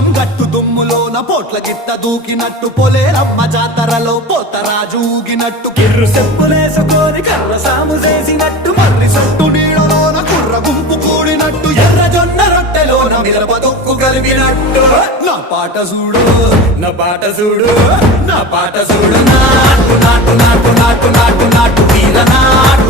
లింగం గట్టు దుమ్ములోన పోట్ల గిట్ట దూకినట్టు పొలేరమ్మ జాతరలో పోతరాజు ఊగినట్టు కిర్రు చెప్పులేసుకొని కర్ర సాము చేసినట్టు మర్రి సొట్టు నీడలోన కుర్ర గుంపు కూడినట్టు ఎర్ర జొన్న రొట్టెలోన మిరప దొక్కు కలిపినట్టు నా పాట చూడు నా పాట చూడు నా పాట చూడు నాటు నాటు నాటు నాటు నాటు నాటు వీర నాటు